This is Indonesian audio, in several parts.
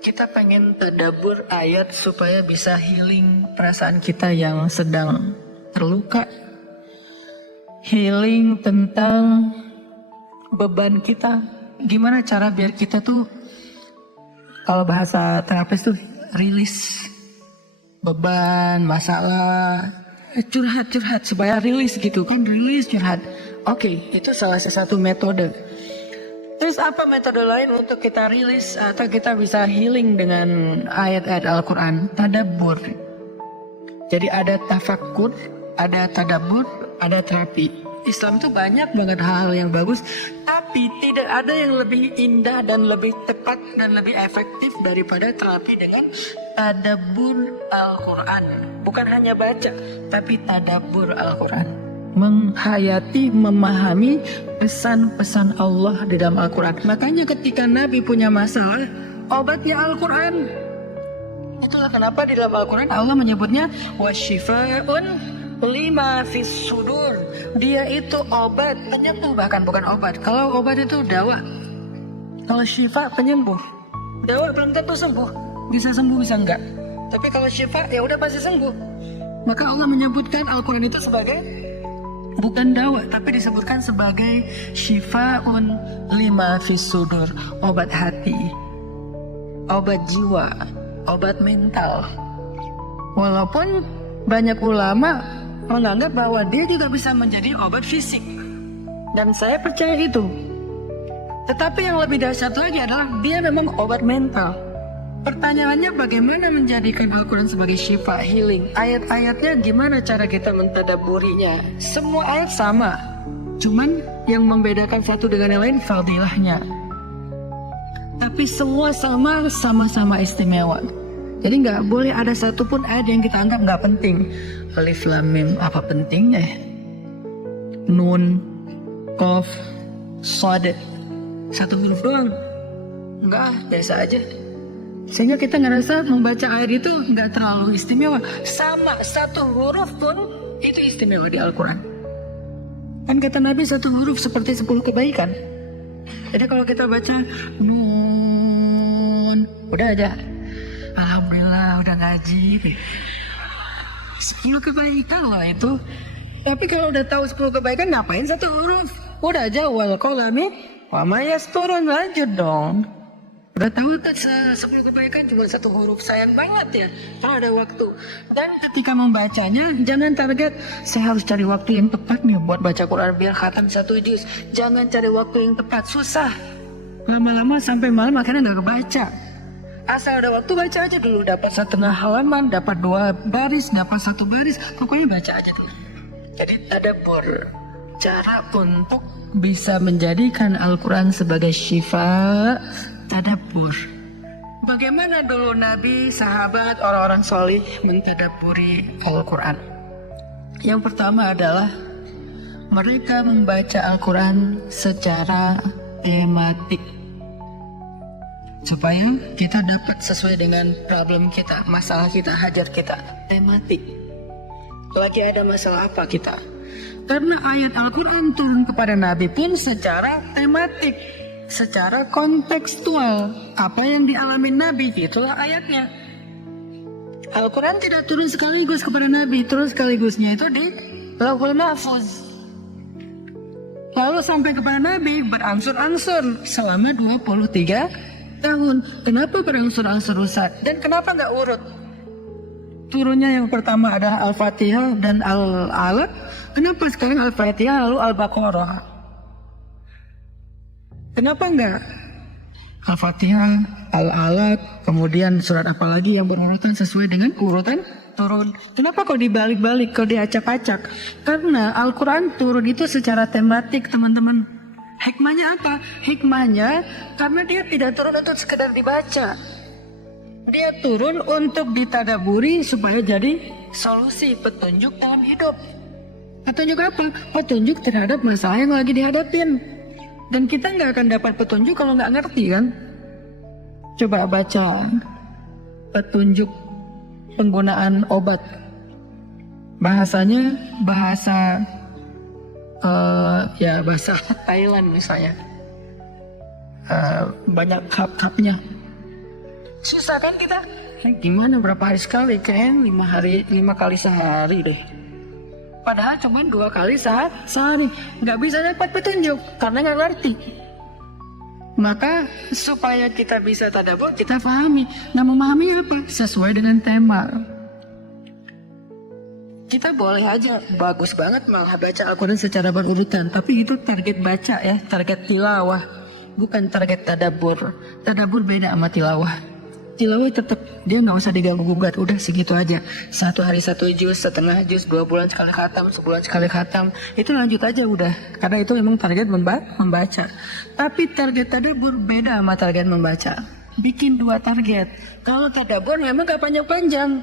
Kita pengen tadabbur ayat supaya bisa healing perasaan kita yang sedang terluka. Healing tentang beban kita. Gimana cara biar kita tuh, kalau bahasa terapis tuh, rilis beban, masalah, curhat supaya rilis gitu kan, rilis curhat. Oke, itu salah satu metode. Terus apa metode lain untuk kita rilis atau kita bisa healing dengan ayat-ayat Al-Quran? Tadabbur. Jadi ada tafakkur, ada tadabbur, ada terapi. Islam itu banyak banget hal-hal yang bagus, tapi tidak ada yang lebih indah dan lebih tepat dan lebih efektif daripada terapi dengan tadabbur Al-Quran. Bukan hanya baca, tapi tadabbur Al-Quran. Menghayati, memahami pesan-pesan Allah di dalam Al-Quran. Makanya ketika Nabi punya masalah, obatnya Al-Quran. Itulah kenapa di dalam Al-Quran Allah menyebutnya wasyifa'un lima fis sudur. Dia itu obat, penyembuh, bahkan bukan obat. Kalau obat itu dawa, kalau syifa penyembuh. Dawa belum tentu sembuh, bisa sembuh bisa enggak. Tapi kalau syifa ya udah pasti sembuh. Maka Allah menyebutkan Al-Quran itu sebagai bukan dawa, tapi disebutkan sebagai syifaun lima fis sudur, obat hati, obat jiwa, obat mental. Walaupun banyak ulama menganggap bahwa dia juga bisa menjadi obat fisik, dan saya percaya itu. Tetapi yang lebih dahsyat lagi adalah dia memang obat mental. Pertanyaannya, bagaimana menjadikan Al-Quran sebagai syifa, healing? Ayat-ayatnya gimana cara kita mentadabburinya? Semua ayat sama, cuman yang membedakan satu dengan yang lain fadilahnya. Tapi semua sama-sama istimewa. Jadi nggak boleh ada satupun ayat yang kita anggap nggak penting. Alif Lam Mim, apa pentingnya? Nun, Qaf, Shad, satu huruf doang. Enggak, biasa aja. Sehingga kita ngerasa membaca ayat itu nggak terlalu istimewa. Sama, satu huruf pun itu istimewa di Al-Quran. Kan kata Nabi, satu huruf seperti 10 kebaikan. Jadi kalau kita baca Nun, udah aja, alhamdulillah udah ngaji. 10 kebaikan loh itu. Tapi kalau udah tahu 10 kebaikan, ngapain satu huruf? Udah aja wal qalami wa ma yasturun, lanjut dong. Udah tahu kan 10 kebaikan cuma satu huruf, sayang banget ya kalau ada waktu. Dan ketika membacanya jangan target saya harus cari waktu yang tepat nih buat baca Quran biar khatam 1 juz. Jangan cari waktu yang tepat, susah. Lama-lama sampai malam akhirnya nggak kebaca. Asal ada waktu baca aja dulu, dapat 1/2 halaman, dapat 2 baris, dapat 1 baris, pokoknya baca aja dulu. Jadi tadabbur, cara untuk bisa menjadikan Al-Quran sebagai syifa, tadabbur. Bagaimana dulu Nabi, sahabat, orang-orang solih mentadabburi Al-Quran? Yang pertama adalah mereka membaca Al-Quran secara tematik, supaya kita dapat sesuai dengan problem kita, masalah kita, hajat kita. Tematik. Lagi ada masalah apa kita? Karena ayat Al-Quran turun kepada Nabi pun secara tematik, secara kontekstual. Apa yang dialami Nabi, itulah ayatnya. Al-Quran tidak turun sekaligus kepada Nabi, turun sekaligusnya itu di Lauhul Mahfuz. Lalu sampai kepada Nabi berangsur-angsur selama 23 tahun. Kenapa berangsur-angsur Ustaz? Dan kenapa nggak urut? Turunnya yang pertama ada Al-Fatihah dan Al-Alaq. Kenapa sekarang Al-Fatihah lalu Al-Baqarah? Kenapa nggak Al-Fatihah, Al-Alaq, kemudian surat apa lagi yang berurutan sesuai dengan urutan turun? Kenapa kok dibalik-balik, kok diacak-acak? Karena Al-Quran turun itu secara tematik, teman-teman. Hikmahnya apa? Hikmahnya karena dia tidak turun untuk sekedar dibaca. Dia turun untuk ditadaburi supaya jadi solusi, petunjuk dalam hidup. Petunjuk apa? Petunjuk terhadap masalah yang lagi dihadapin. Dan kita nggak akan dapat petunjuk kalau nggak ngerti kan? Coba baca petunjuk penggunaan obat. Bahasanya bahasa ya bahasa Thailand misalnya, banyak kap-kapnya. Susah kan kita? Gimana berapa hari sekali? Kayaknya 5 kali sehari deh. Padahal cuma 2 kali sehari. Nggak bisa dapat petunjuk karena nggak ngerti. Maka supaya kita bisa tadabbur, kita pahami. Nah, memahami apa? Sesuai dengan tema. Kita boleh aja bagus banget malah baca Al-Quran secara berurutan, tapi itu target baca ya, target tilawah, bukan target tadabbur. Tadabbur beda sama tilawah. Tilawah tetap dia nggak usah diganggu gugat, udah segitu aja. 1 hari 1 juz, setengah juz, 2 bulan sekali khatam, sebulan sekali khatam, itu lanjut aja udah. Karena itu memang target membaca. Tapi target tadabbur beda sama target membaca. Bikin 2 target. Kalau tadabbur memang gak panjang-panjang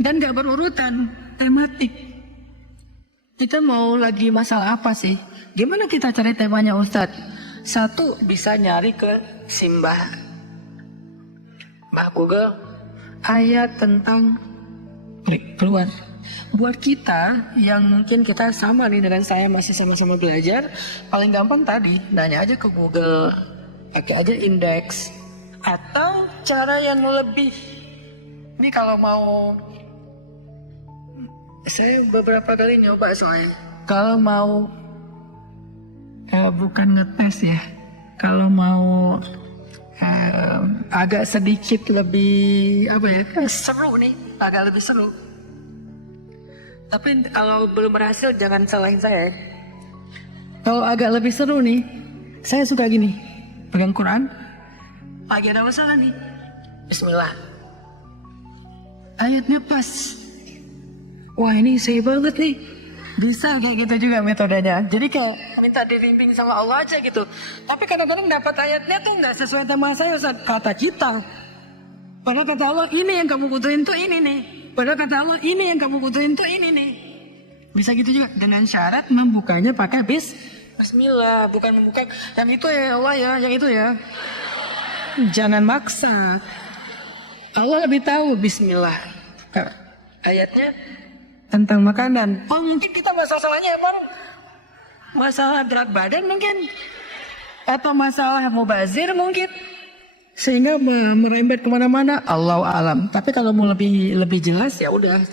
dan gak berurutan, tematik. Kita mau lagi masalah apa sih? Gimana kita cari temanya Ustadz? 1, bisa nyari ke Simbah Google, ayat tentang klik keluar. Buat kita yang mungkin kita sama nih dengan saya, masih sama-sama belajar, paling gampang tadi nanya aja ke Google, pakai aja indeks. Atau cara yang lebih, ini kalau mau, saya beberapa kali nyoba soalnya, kalau mau bukan ngetes ya, kalau mau agak sedikit lebih apa ya, seru nih, agak lebih seru. Tapi kalau belum berhasil jangan salahin saya. Kalau agak lebih seru nih, saya suka gini, pegang Quran, lagi ada masalah nih, Bismillah, ayatnya pas, wah ini saya banget nih. Bisa kayak gitu juga metodenya. Jadi kayak minta dibimbing sama Allah aja gitu. Tapi kadang-kadang dapat ayatnya tuh nggak sesuai tema saya, Ustaz. Kata kita. Padahal kata Allah ini yang kamu butuhin tuh ini nih. Padahal kata Allah ini yang kamu butuhin tuh ini nih. Bisa gitu juga dengan syarat membukanya pakai Bismillah, bukan membuka yang itu ya Allah ya, yang itu ya. Jangan maksa. Allah lebih tahu. Bismillah. Ayatnya tentang makanan. Oh mungkin kita masalahnya emang masalah berat badan mungkin, atau masalah mubazir mungkin, sehingga merembet kemana-mana. Allahu alam. Tapi kalau mau lebih jelas ya udah